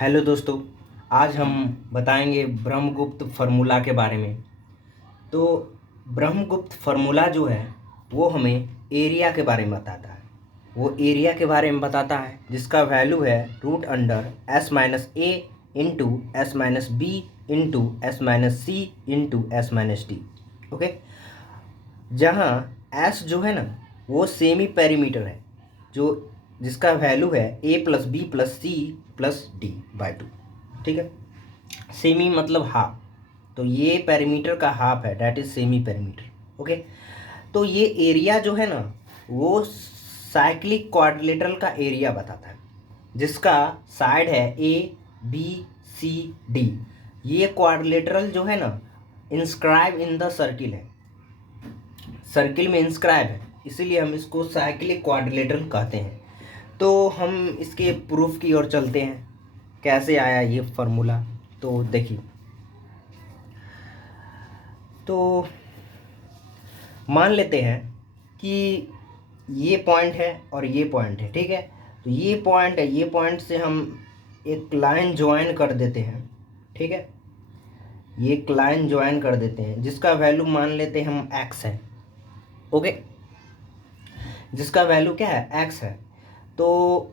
Hello दोस्तों। आज हम बताएंगे ब्रह्मगुप्त फार्मूला के बारे में। तो ब्रह्मगुप्त फार्मूला जो है वो हमें एरिया के बारे में बताता है। वो एरिया के बारे में बताता है जिसका वैल्यू है root under S minus A into S minus B into S minus C into S minus D. Okay, जहाँ एस जो है ना वो सेमी पेरीमीटर है, जो जिसका वैल्यू है A plus B plus C plus D by two. ठीक है, सेमी मतलब हाफ, तो ये पेरीमीटर का हाफ है, that is semi perimeter. Okay, तो ये एरिया जो है ना वो साइक्लिक क्वाड्रिलेटरल का एरिया बताता है, जिसका साइड है ए बी सी डी। ये क्वाड्रिलेटरल जो है ना इंस्क्राइब इन द सर्किल है, सर्किल में इंस्क्राइब है, इसीलिए हम इसको साइक्लिक क्वाड्रिलेटरल कहते हैं। तो हम इसके प्रूफ की ओर चलते हैं, कैसे आया ये फार्मूला। तो देखिए, तो मान लेते हैं कि ये पॉइंट है और ये पॉइंट है। ठीक है, तो ये पॉइंट है, ये पॉइंट से हम एक लाइन ज्वाइन कर देते हैं। ठीक है, ये एक लाइन ज्वाइन कर देते हैं जिसका वैल्यू मान लेते हैं हम एक्स है। ओके, जिसका वैल्यू क्या है, एक्स है। तो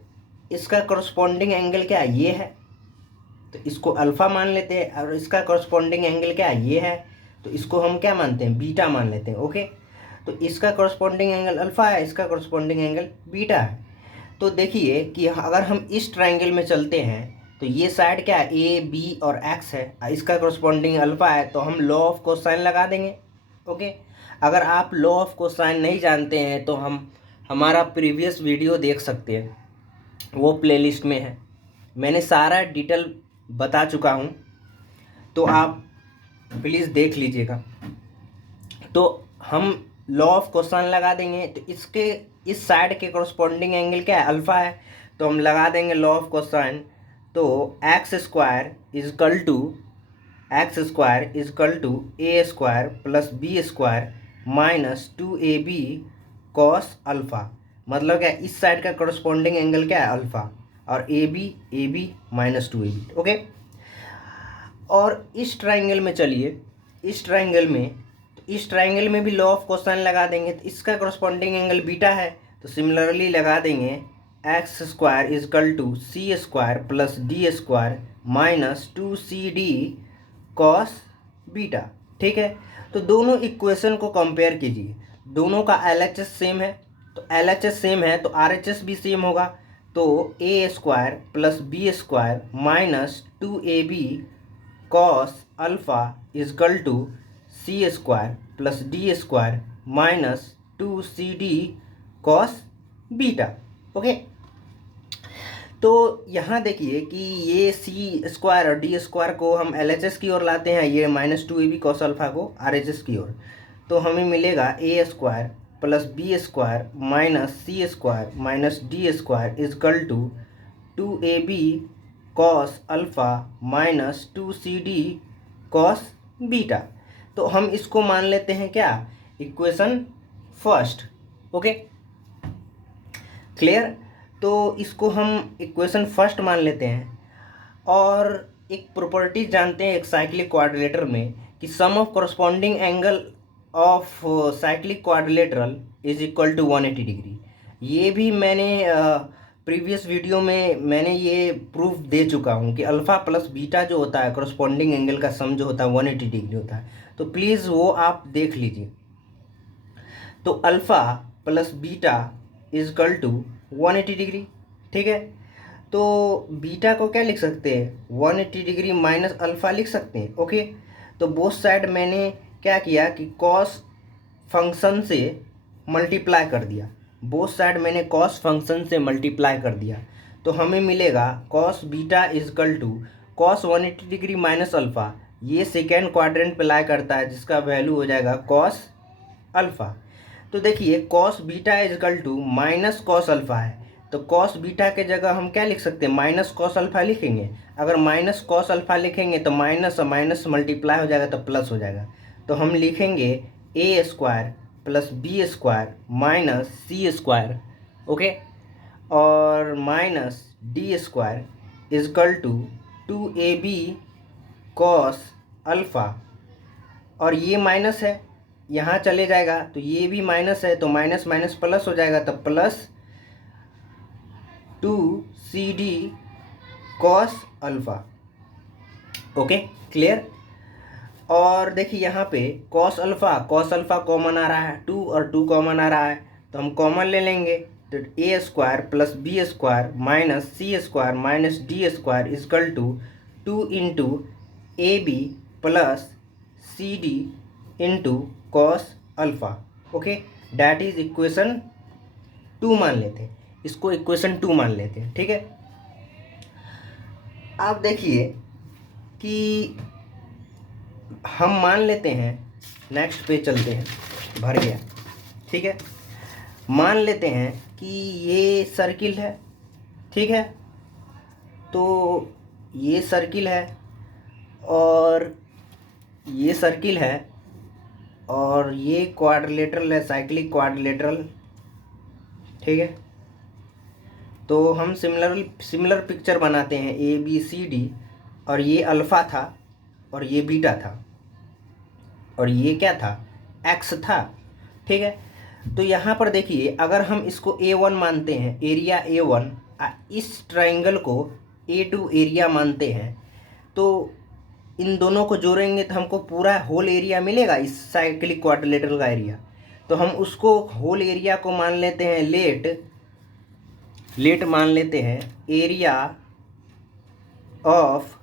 इसका करस्पॉन्डिंग एंगल क्या है, ये है, तो इसको अल्फ़ा मान लेते हैं। और इसका करस्पॉन्डिंग एंगल क्या है, ये है, तो इसको हम क्या मानते हैं, बीटा मान लेते हैं। ओके, तो इसका करस्पॉन्डिंग एंगल अल्फ़ा है, इसका करस्पॉन्डिंग एंगल बीटा है। तो देखिए कि अगर हम इस ट्रायंगल में चलते हैं तो ये साइड क्या है, ए बी और एक्स है, इसका करस्पॉन्डिंग अल्फ़ा है, तो हम लॉ ऑफ कोसाइन लगा देंगे। ओके, अगर आप लॉ ऑफ कोसाइन नहीं जानते हैं तो हम हमारा प्रीवियस वीडियो देख सकते हैं, वो प्लेलिस्ट में है, मैंने सारा डिटेल बता चुका हूँ, तो आप प्लीज़ देख लीजिएगा। तो हम लॉ ऑफ कोसाइन लगा देंगे, तो इसके इस साइड के करस्पॉन्डिंग एंगल क्या है, अल्फ़ा है, तो हम लगा देंगे लॉ ऑफ कोसाइन। तो x square is equal to a square plus B square minus 2ab cos alpha. मतलब क्या, इस साइड का करस्पॉन्डिंग एंगल क्या है, अल्फ़ा, और A B minus 2ab। Okay, और इस ट्राइंगल में चलिए, इस ट्राइंगल में भी लॉ ऑफ कोसाइन लगा देंगे, तो इसका करस्पॉन्डिंग एंगल बीटा है, तो सिमिलरली लगा देंगे x square is equal to C square plus D square minus 2cd cos beta. ठीक है, तो दोनों इक्वेशन को कंपेयर कीजिए, दोनों का LHS सेम है, तो LHS सेम है तो RHS भी सेम होगा। तो A square plus B square minus 2ab cos alpha equal to C square plus D square minus 2cd cos beta. Okay, तो यहाँ देखिए कि ये सी स्क्वायर और डी स्क्वायर को हम LHS की ओर लाते हैं, ये माइनस 2ab कॉस अल्फ़ा को RHS की ओर, तो हमें मिलेगा A square plus B square minus C square minus D square is equal to 2ab cos alpha minus 2cd cos beta. तो हम इसको मान लेते हैं क्या, इक्वेशन फर्स्ट। Okay, clear. तो इसको हम इक्वेशन फर्स्ट मान लेते हैं, और एक प्रॉपर्टीज जानते हैं एक साइक्लिक क्वाड्रिलेटर में कि sum of corresponding angle of cyclic quadrilateral is equal to 180 degree. ये भी मैंने प्रीवियस वीडियो में मैंने ये प्रूफ दे चुका हूँ कि अल्फ़ा प्लस बीटा जो होता है करस्पॉन्डिंग एंगल का सम जो होता है 180 डिग्री होता है, तो प्लीज़ वो आप देख लीजिए। तो alpha plus beta is equal to 180 degree. ठीक है, तो बीटा को क्या लिख सकते हैं, 180 डिग्री माइनस अल्फ़ा लिख सकते हैं। ओके, तो बोथ साइड मैंने क्या किया कि कॉस फंक्शन से मल्टीप्लाई कर दिया, बोथ साइड मैंने कॉस फंक्शन से मल्टीप्लाई कर दिया, तो हमें मिलेगा cos beta is equal to cos 180 degree minus alpha, ये सेकेंड क्वाड्रेंट पे लाई करता है, जिसका वैल्यू हो जाएगा कॉस अल्फ़ा। तो देखिए cos beta is equal to minus cos alpha है, तो कॉस बीटा के जगह हम क्या लिख सकते हैं, माइनस कॉस अल्फ़ा लिखेंगे। अगर माइनस कॉस अल्फ़ा लिखेंगे तो माइनस और माइनस मल्टीप्लाई हो जाएगा तो प्लस हो जाएगा, तो हम लिखेंगे A square plus B square minus C square. Okay, और minus D square is equal to 2ab cos alpha, और ये माइनस है, यहाँ चले जाएगा तो ये भी माइनस है, तो माइनस माइनस प्लस हो जाएगा, तब plus 2cd cos alpha. Okay, clear. और देखिए यहाँ पे कॉस अल्फ़ा कॉमन आ रहा है, 2 और 2 कॉमन आ रहा है, तो हम कॉमन ले लेंगे, तो A square plus B square minus C square minus D square is equal to 2 into A B plus C D into cos alpha. Okay, that is equation 2 मान लेते हैं, इसको इक्वेशन 2 मान लेते हैं। ठीक है, आप देखिए कि हम मान लेते हैं, नेक्स्ट पे चलते हैं, भर गया। ठीक है, मान लेते हैं कि ये सर्किल है। ठीक है, तो ये सर्किल है और ये सर्किल है और ये क्वाड्रिलेटरल है, साइक्लिक क्वाड्रिलेटरल। ठीक है, तो हम सिमिलर पिक्चर बनाते हैं, ए बी सी डी, और ये अल्फ़ा था और ये बीटा था और ये क्या था, एक्स था। ठीक है, तो यहाँ पर देखिए अगर हम इसको A1 मानते हैं, एरिया A1, इस ट्राइंगल को A2 एरिया मानते हैं, तो इन दोनों को जोड़ेंगे तो हमको पूरा होल एरिया मिलेगा, इस साइक्लिक क्वाड्रिलेटरल का एरिया। तो हम उसको होल एरिया को मान लेते हैं लेट मान लेते हैं area of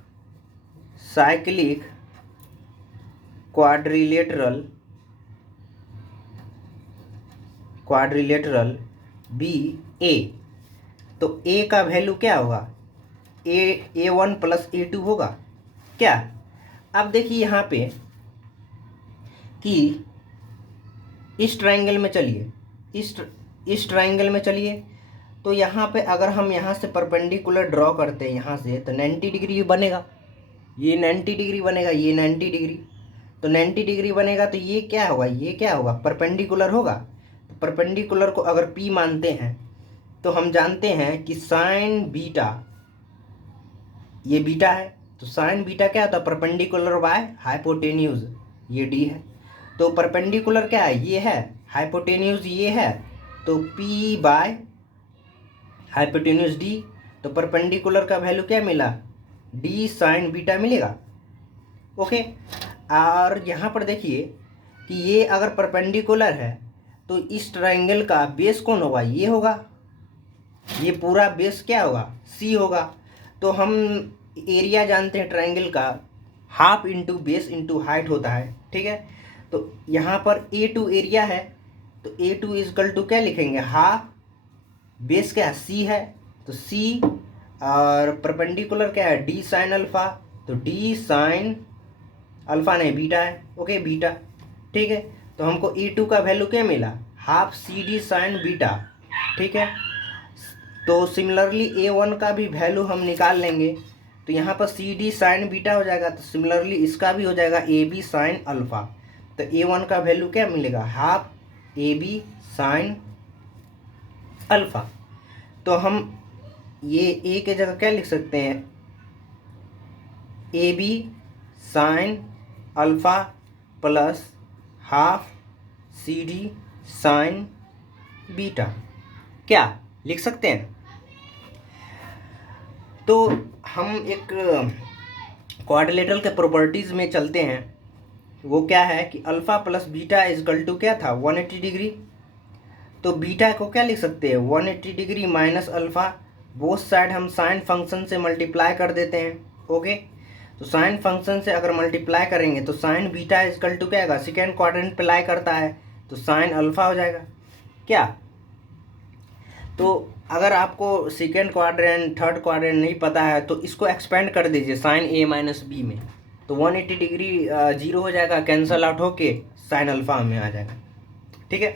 cyclic quadrilateral be A. तो ए का वैल्यू क्या होगा, A1 प्लस A2 होगा क्या। अब देखिए यहाँ पे कि इस ट्राइंगल में चलिए, इस ट्राइंगल में चलिए, तो यहाँ पे अगर हम यहाँ से परपेंडिकुलर ड्रॉ करते हैं यहाँ से, तो 90 डिग्री बनेगा, ये 90 डिग्री बनेगा, ये 90 डिग्री, तो 90 डिग्री बनेगा, तो ये क्या होगा, ये क्या होगा, परपेंडिकुलर होगा। तो परपेंडिकुलर को अगर P मानते हैं तो हम जानते हैं कि साइन बीटा, ये बीटा है, तो साइन बीटा क्या होता है, परपेंडिकुलर बाय हाइपोटेन्यूज, ये D है। तो परपेंडिकुलर क्या है, ये है, हाइपोटेन्यूज ये है, तो P बाय हाइपोटेन्यूज D। तो परपेंडिकुलर का वैल्यू क्या मिला, D साइन बीटा मिलेगा। ओके, और यहाँ पर देखिए कि ये अगर परपेंडिकुलर है तो इस ट्रायंगल का बेस कौन होगा, ये होगा, ये पूरा बेस क्या होगा, C होगा। तो हम एरिया जानते हैं ट्रायंगल का, half into base into height होता है। ठीक है, तो यहाँ पर A2 एरिया है, तो A2 इजकल टू क्या लिखेंगे, हाफ, बेस क्या है, C है, तो C, और परपेंडिकुलर क्या है, D साइन अल्फ़ा, तो D साइन अल्फ़ा नहीं, बीटा है। Okay, beta. ठीक है, तो हमको E2 का वैल्यू क्या मिला, हाफ CD साइन बीटा। ठीक है, तो सिमिलरली A1 का भी वैल्यू हम निकाल लेंगे, तो यहाँ पर CD साइन बीटा हो जाएगा, तो सिमिलरली इसका भी हो जाएगा AB साइन अल्फ़ा। तो A1 का वैल्यू क्या मिलेगा, हाफ AB साइन अल्फ़ा। तो हम ये A के जगह क्या लिख सकते हैं, AB sine alpha plus half CD sign beta, क्या लिख सकते हैं। तो हम एक क्वाड्रिलेटरल के प्रॉपर्टीज़ में चलते हैं, वो क्या है कि alpha plus beta is equal to क्या था, 180 डिग्री। तो बीटा को क्या लिख सकते हैं, 180 degree minus alpha, both side हम साइन फंक्शन से मल्टीप्लाई कर देते हैं। ओके, तो साइन फंक्शन से अगर मल्टीप्लाई करेंगे तो साइन बीटा इजकल टू क्या आएगा, सेकेंड क्वाड्रेंट प्लाई करता है तो साइन अल्फ़ा हो जाएगा क्या। तो अगर आपको सेकेंड क्वाड्रेंट थर्ड क्वाड्रेंट नहीं पता है तो इसको एक्सपेंड कर दीजिए साइन A माइनस बी में, तो 180 डिग्री जीरो हो जाएगा, कैंसल आउट होके साइन अल्फ़ा में आ जाएगा। ठीक है,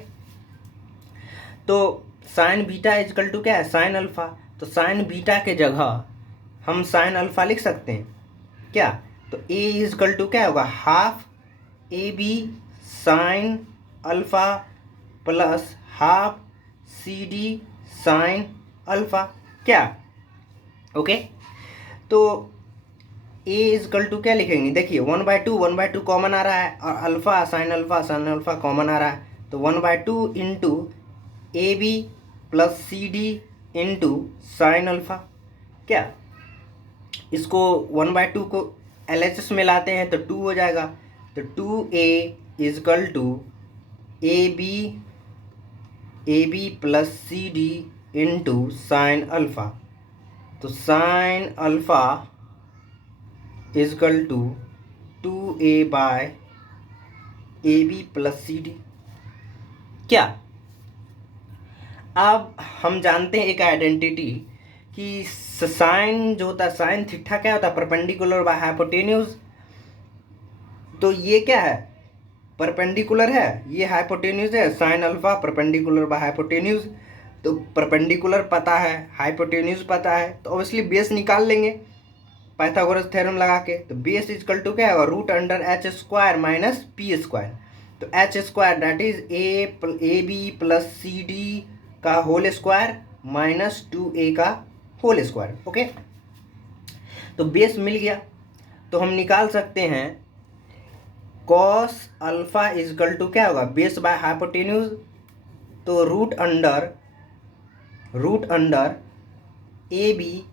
तो साइन बीटा इजकल टू क्या है, साइन अल्फ़ा, तो साइन बीटा के जगह हम साइन अल्फ़ा लिख सकते हैं क्या। तो A इजकल टू क्या होगा, half AB sine alpha plus half CD sign alpha क्या। ओके, तो ए इजकल टू क्या लिखेंगे, देखिए 1/2 कॉमन आ रहा है और अल्फ़ा साइन अल्फ़ा कॉमन आ रहा है, तो 1/2 into A B plus C D into sine alpha. क्या इसको 1/2 को LHS में लाते हैं तो 2 हो जाएगा, तो 2a equal to A B plus C D into sine alpha. तो sine alpha equal to 2a/ab plus C D. क्या अब हम जानते हैं एक आइडेंटिटी कि साइन जो होता है, साइन थीटा क्या होता है, परपेंडिकुलर बाय हाइपोटेन्यूज। तो ये क्या है, परपेंडिकुलर है, ये हाइपोटेन्यूज है, sine alpha perpendicular by hypotenuse. तो परपेंडिकुलर पता है, हाइपोटेन्यूज पता है, तो ऑब्वियसली बेस निकाल लेंगे पाइथागोरस थ्योरम लगा के। तो बेस इजकल टू क्या होगा, root under H square minus P square. तो H square that is A B plus C D का होल स्क्वायर माइनस 2a का होल स्क्वायर। ओके, तो बेस मिल गया, तो हम निकाल सकते हैं कॉस अल्फा इजकल टू क्या होगा, बेस बाय हाइपोटेन्यूज। तो root under A B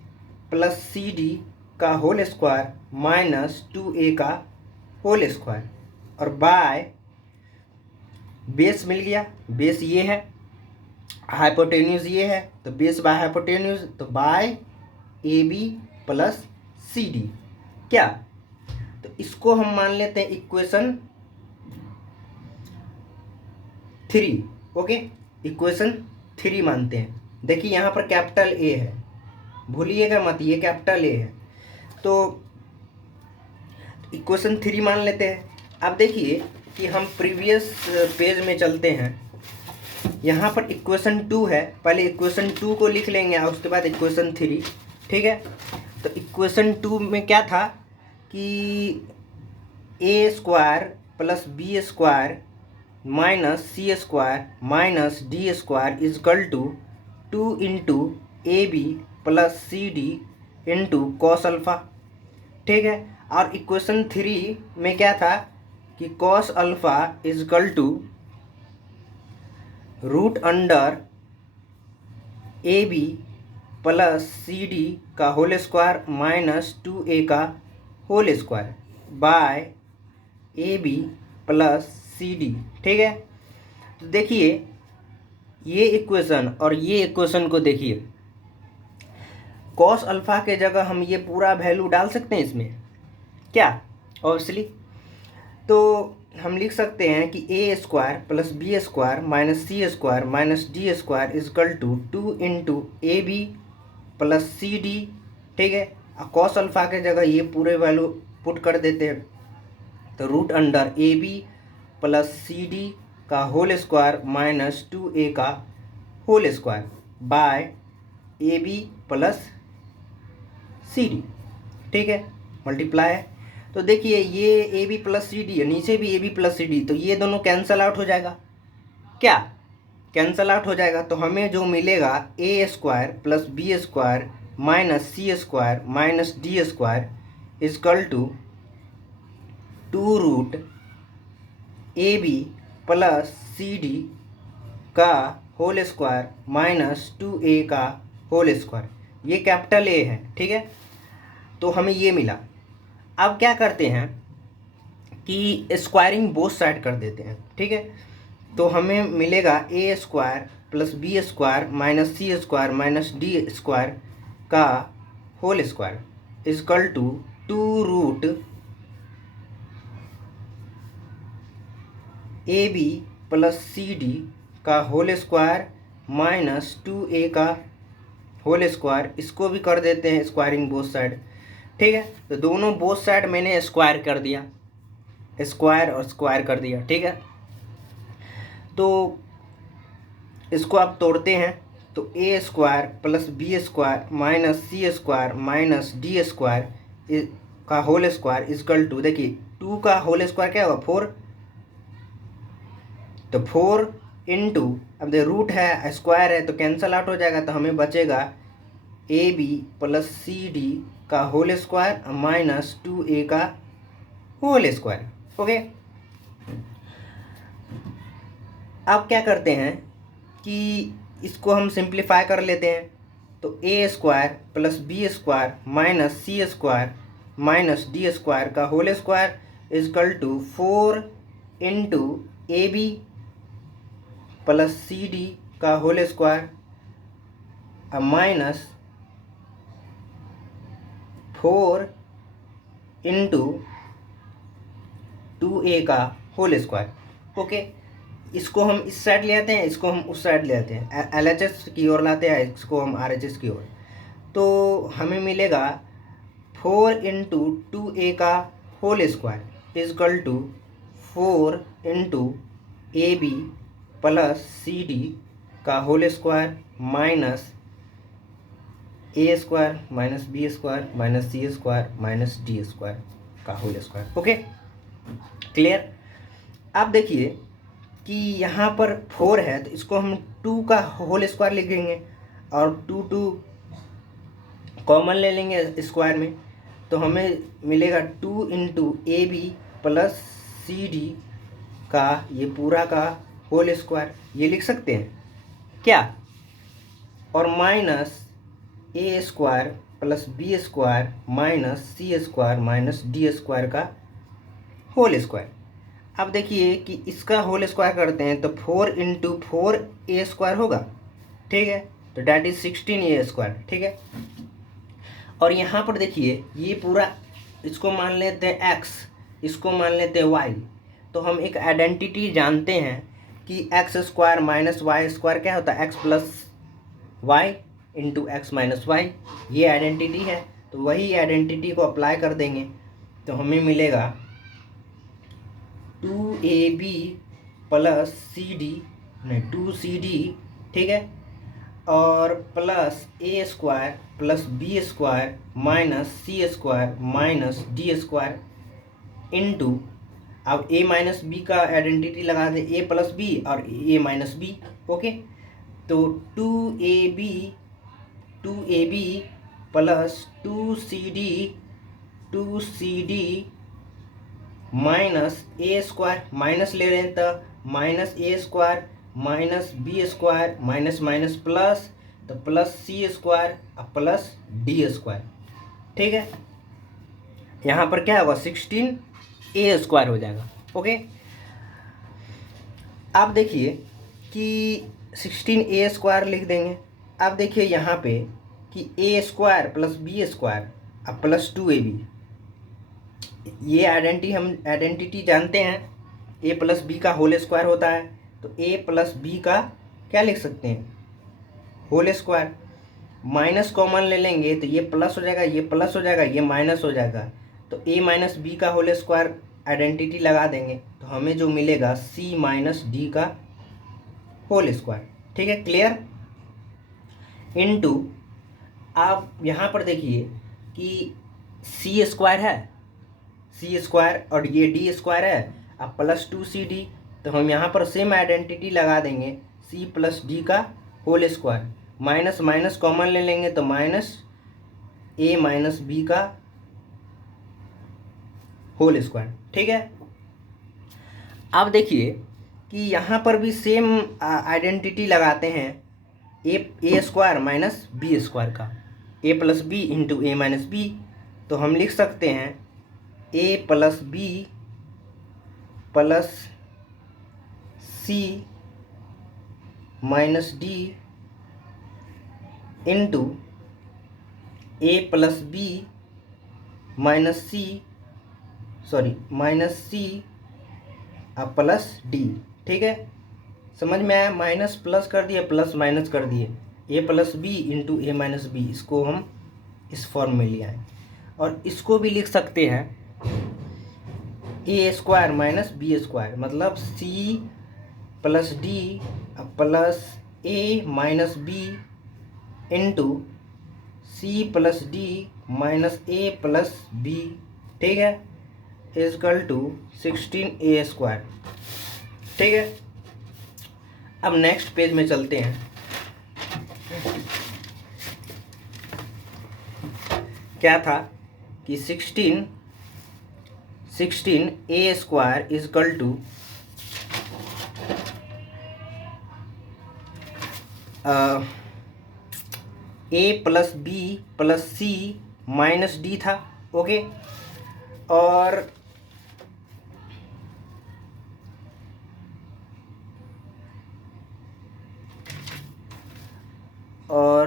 plus C D का होल स्क्वायर माइनस 2a का होल स्क्वायर, और बाय बेस मिल गया, बेस ये है, हाइपोटेन्यूज ये है, तो बेस बाय हाइपोटेन्यूज, तो by A B plus C D. क्या, तो इसको हम मान लेते हैं इक्वेशन 3। ओके, इक्वेशन 3 मानते हैं। देखिए यहाँ पर कैपिटल ए है, भूलिएगा मत, ये कैपिटल ए है, तो इक्वेशन 3 मान लेते हैं। अब देखिए कि हम प्रीवियस पेज में चलते हैं, यहाँ पर इक्वेशन 2 है, पहले इक्वेशन 2 को लिख लेंगे और उसके बाद इक्वेशन 3। ठीक है, तो इक्वेशन 2 में क्या था कि A square plus B square minus C square minus D square is equal to 2 into A B plus C D into cos alpha. ठीक है, और इक्वेशन 3 में क्या था कि cos alpha equal to root under A B plus C D का whole square minus 2a का whole square by A B plus C D. ठीक है, तो देखिए ये इक्वेशन और ये इक्वेशन को देखिए, कॉस अल्फ़ा के जगह हम ये पूरा वैल्यू डाल सकते हैं इसमें, क्या ऑब्वियसली, तो हम लिख सकते हैं कि A square plus B square minus C square minus D square is equal to 2 into A B plus C D. ठीक है, कॉस अल्फ़ा के जगह ये पूरे वैल्यू पुट कर देते हैं, तो root under A B plus C D का होल स्क्वायर माइनस 2a का whole square by A B plus C D. ठीक है, मल्टीप्लाई है, तो देखिए ये a B plus C d है, नीचे भी a B plus C d, तो ये दोनों कैंसल आउट हो जाएगा। क्या कैंसल आउट हो जाएगा, तो हमें जो मिलेगा A square plus B square minus C square minus D square is equal to 2 root A B plus C D का होल स्क्वायर माइनस 2a का होल स्क्वायर, ये कैपिटल ए है। ठीक है, तो हमें ये मिला। अब क्या करते हैं कि स्क्वायरिंग बोथ साइड कर देते हैं। ठीक है, तो हमें मिलेगा A square plus B square minus C square minus D square का whole square is equal to 2 root A B plus C D का होल स्क्वायर माइनस 2a का होल स्क्वायर, इसको भी कर देते हैं स्क्वायरिंग बोथ साइड। ठीक है, तो दोनों बोथ साइड मैंने स्क्वायर कर दिया, स्क्वायर और स्क्वायर कर दिया। ठीक है, तो इसको आप तोड़ते हैं, तो A square plus B square minus C square minus D square का होल स्क्वायर इजकल टू, देखिए 2 का होल स्क्वायर क्या होगा 4, तो 4 इंटू, अब देखिए रूट है स्क्वायर है तो कैंसल आउट हो जाएगा, तो हमें बचेगा a B plus C D का होल स्क्वायर माइनस 2a का होल स्क्वायर। ओके, अब क्या करते हैं कि इसको हम सिंप्लीफाई कर लेते हैं। तो A square plus B square minus C square minus D square का whole square is equal to 4 into A B plus C D का whole square minus 4 into 2a का होल स्क्वायर। ओके, इसको हम इस साइड ले आते हैं, इसको हम उस साइड ले आते हैं, LHS की ओर लाते हैं, इसको हम RHS की ओर। तो हमें मिलेगा 4 इंटू 2a का whole square is equal to 4 into A B plus C D का whole square minus A square minus B square minus C square minus D square का होल स्क्वायर। Okay, clear. अब देखिए कि यहाँ पर 4 है तो इसको हम 2 का होल स्क्वायर लिखेंगे और 2 कॉमन ले लेंगे स्क्वायर में, तो हमें मिलेगा 2 into A B plus C D का ये पूरा का होल स्क्वायर, ये लिख सकते हैं क्या, और minus A square plus B square minus C square minus D square का होल स्क्वायर। अब देखिए कि इसका होल स्क्वायर करते हैं तो 4 इंटू 4 ए स्क्वायर होगा, ठीक है, तो डैट इज 16 ए स्क्वायर। ठीक है, और यहाँ पर देखिए ये पूरा इसको मान लेते हैं एक्स, इसको मान लेते हैं वाई। तो हम एक आइडेंटिटी जानते हैं कि x square minus y square क्या होता है, x plus y into x minus y, ये आइडेंटिटी है। तो वही आइडेंटिटी को अप्लाई कर देंगे तो हमें मिलेगा 2ab प्लस सी डी नहीं 2cd, ठीक है, और plus A square plus B square minus C square minus D square into, अब ए माइनस बी का आइडेंटिटी लगा दें, ए प्लस बी और ए माइनस बी। ओके, तो 2ab plus 2cd minus A square, minus ले रहे हैं तो minus A square minus B square minus minus plus, तो plus C square plus D square. ठीक है, यहाँ पर क्या होगा 16 ए स्क्वायर हो जाएगा। ओके, आप देखिए कि 16 ए स्क्वायर लिख देंगे। अब देखिए यहाँ पे कि A square plus B square अब प्लस 2ab, ये आइडेंटिटी जानते हैं, ए प्लस बी का होल स्क्वायर होता है, तो ए प्लस बी का क्या लिख सकते हैं, होल स्क्वायर। माइनस कॉमन ले लेंगे तो ये प्लस हो जाएगा, ये प्लस हो जाएगा, ये माइनस हो जाएगा, तो ए माइनस बी का होल स्क्वायर आइडेंटिटी लगा देंगे तो हमें जो मिलेगा सी माइनस डी का होल स्क्वायर। ठीक है, क्लियर। इनटू, आप यहाँ पर देखिए कि सी स्क्वायर है, सी स्क्वायर और ये डी स्क्वायर है, अब प्लस 2cd, तो हम यहाँ पर सेम आइडेंटिटी लगा देंगे, सी प्लस डी का whole square, minus minus common ले लेंगे तो माइनस ए माइनस बी का होल स्क्वायर। ठीक है, अब देखिए कि यहाँ पर भी सेम आइडेंटिटी लगाते हैं, A square minus B square का, A plus B into A minus B, तो हम लिख सकते हैं A plus B plus C minus D into A plus B minus C plus D. ठीक है, समझ में आया, माइनस प्लस कर दिए, प्लस माइनस कर दिए, ए plus B into A minus B, इसको हम इस फॉर्म में ले आए। और इसको भी लिख सकते हैं A square minus B square, मतलब C plus D plus A minus B into C plus D minus A plus B, ठीक है, इजकल टू 16 ए स्क्वायर। ठीक है, अब नेक्स्ट पेज में चलते हैं। क्या था कि 16 A square is equal to A plus B plus C minus D था। ओके, और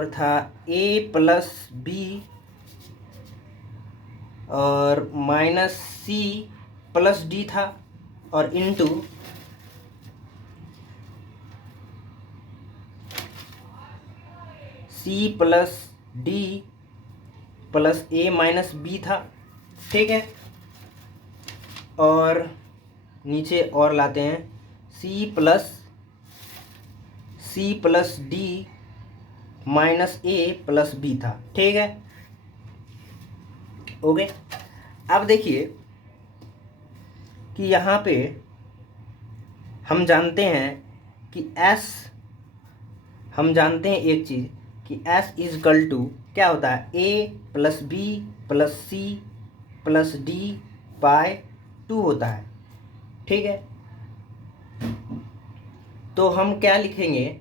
था ए प्लस बी और माइनस सी प्लस डी था, और into C plus D plus A minus B था। ठीक है, और नीचे और लाते हैं C plus D minus A plus B था। ठीक है, ओके। अब देखिए कि यहाँ पे हम जानते हैं कि हम जानते हैं एक चीज़ कि S इज इक्वल टू क्या होता है, A plus B plus C plus D by 2 होता है। ठीक है, तो हम क्या लिखेंगे,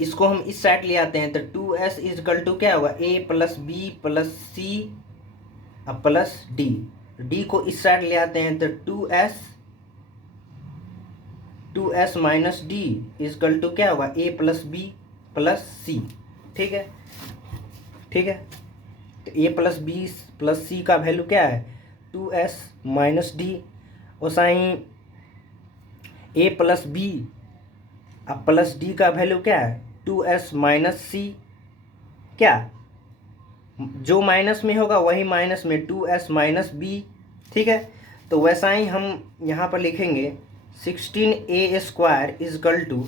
इसको हम इस साइड ले आते हैं तो 2S इज इक्वल टू क्या होगा, A plus B plus C plus D को इस साइड ले आते हैं तो 2S minus D is equal to क्या होगा, A plus B plus C. ठीक है, ठीक है, तो A plus B plus C का वैल्यू क्या है, 2S माइनस डी, और साइन A प्लस बी अब प्लस डी का वैल्यू क्या है, 2S माइनस सी। क्या, जो माइनस में होगा वही माइनस में 2S माइनस बी। ठीक है, तो वैसा ही हम यहाँ पर लिखेंगे 16A square is equal to,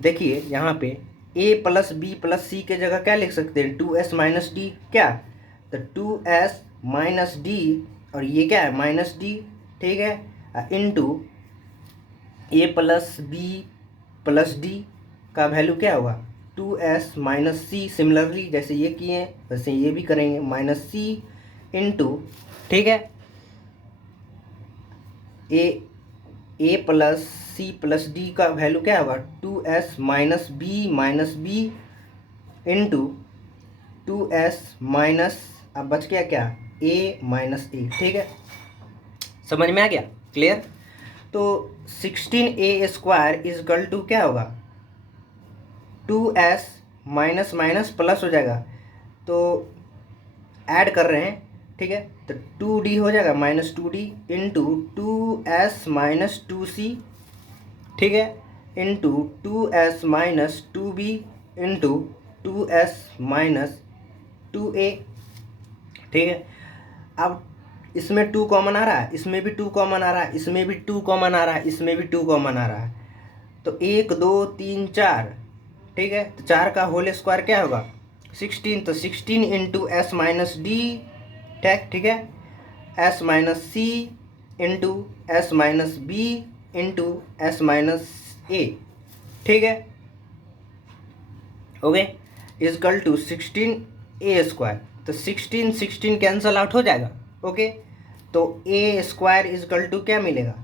देखिए यहाँ पे A प्लस बी प्लस सी के जगह क्या लिख सकते हैं, 2S माइनस डी। क्या, तो 2S माइनस डी, और ये क्या है माइनस डी। ठीक है, into A plus B plus D का वैल्यू क्या होगा, 2S माइनस सी। सिमिलरली जैसे ये किए वैसे ये भी करेंगे, माइनस सी इंटू, ठीक है, A plus C plus D का वैल्यू क्या होगा, 2S minus B into 2S minus, अब बच गया क्या, ए माइनस ए। ठीक है, समझ में आ गया, क्लियर। तो 16A square is equal to क्या होगा, 2S माइनस माइनस प्लस हो जाएगा, तो ऐड कर रहे हैं। ठीक है, तो 2D हो जाएगा minus 2D into 2S minus 2C। ठीक है, into 2S minus 2B into 2S minus 2A। ठीक है, अब इसमें 2 कॉमन आ रहा है, इसमें भी 2 कॉमन आ रहा है, इसमें भी 2 कॉमन आ रहा है, इसमें भी 2 कॉमन आ रहा है, तो 1 2 3 4। ठीक है, तो 4 का होल स्क्वायर क्या होगा, 16, तो 16 इंटू S माइनस डी। ठीक है, S minus C into S minus B into S minus A. ठीक है, okay, is equal to 16A square, तो 16 कैंसल आउट हो जाएगा। ओके, तो A स्क्वायर इजकल टू क्या मिलेगा,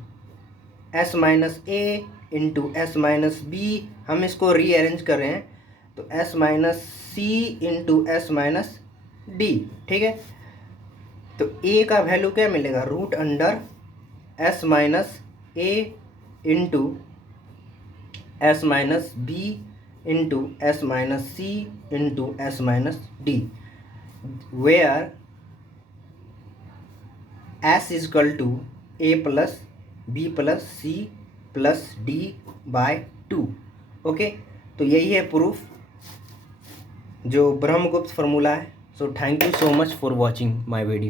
S minus A into S minus B. हम इसको रीअरेंज कर रहे हैं, तो S minus C into S minus D. ठीक है, तो A का वैल्यू क्या मिलेगा, root under S minus A into S minus B into S minus C into S minus D, where S is equal to A plus B plus C plus D by 2। Okay, तो यही है proof जो Brahmagupta formula है। So thank you so much for watching my video.